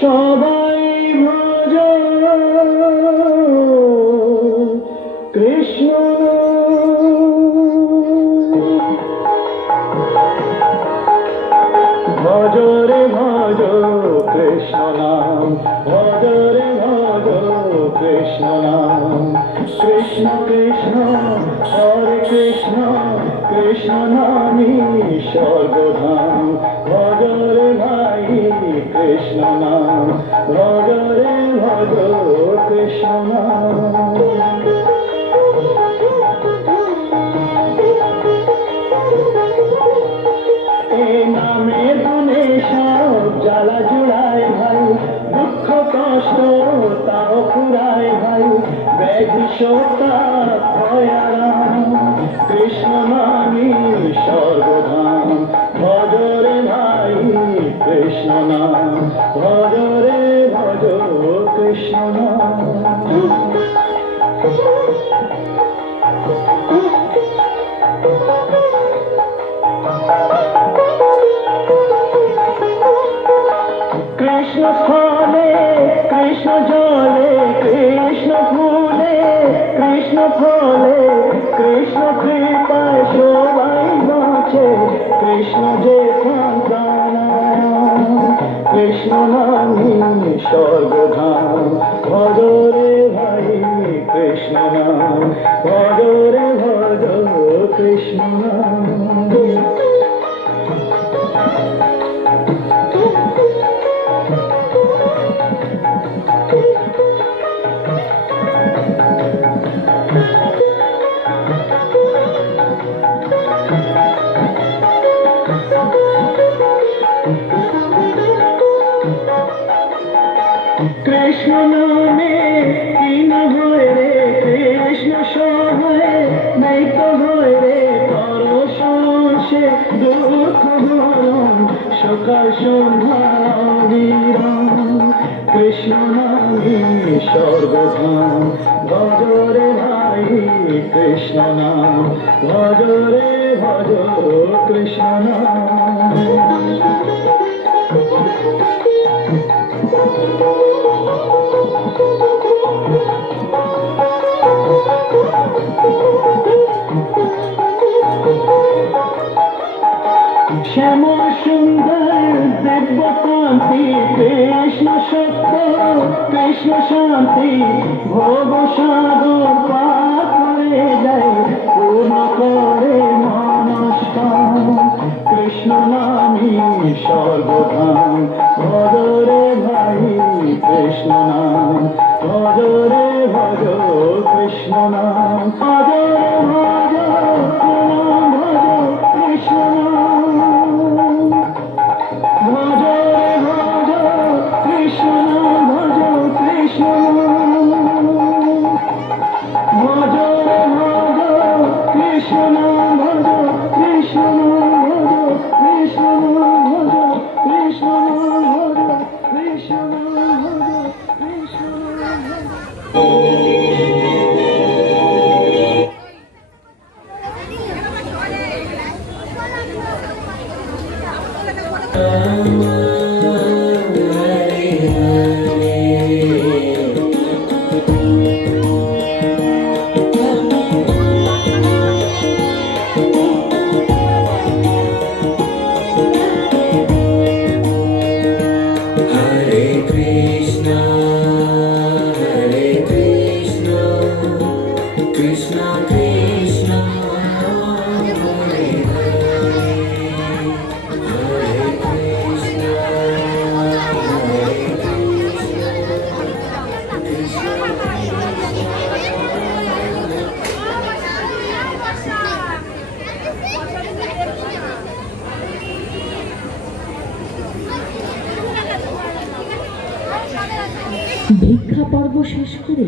সবাই ভজ। কৃষ্ণ ভজরে ভজ, কৃষ্ণ নাম। ভজরে ভজ, কৃষ্ণ নাম। কৃষ্ণ কৃষ্ণ, হরে কৃষ্ণ কৃষ্ণ নামী স্বর্গধাম জ্বালা জুড়ায় ভাই, দুঃখ কষ্ট তাও ফুরায় ভাই। ব্যাধি ভয়ারাম, কৃষ্ণ নামী সর্বধাম। ভজরে ভাই কৃষ্ণ নাম, ভজরে ভজ কৃষ্ণ নাম কৃষ্ণ জলে, কৃষ্ণ ফুলে, কৃষ্ণ ফলে, কৃষ্ণ কৃপায় সবাই বাঁচে, কৃষ্ণ যে কৃষ্ণ নামী স্বর্গধাম কৃষ্ণ নামে কি না হয় রে, কৃষ্ণ সহায় নাই তো হয় রে পর সংসে দুঃখ হরণ সকাল সন্ধ্যা বিরাম কৃষ্ণ নামে সর্বধাম, ভজরে ভাই কৃষ্ণ নাম ভজরে ভজ কৃষ্ণ নাম শ্যামল সুন্দর দিব্য কান্তি কৃষ্ণ সত্য কৃষ্ণ শান্তি ভোগ সাগর পার। Lord. ভিক্ষা পর্ব শেষ করে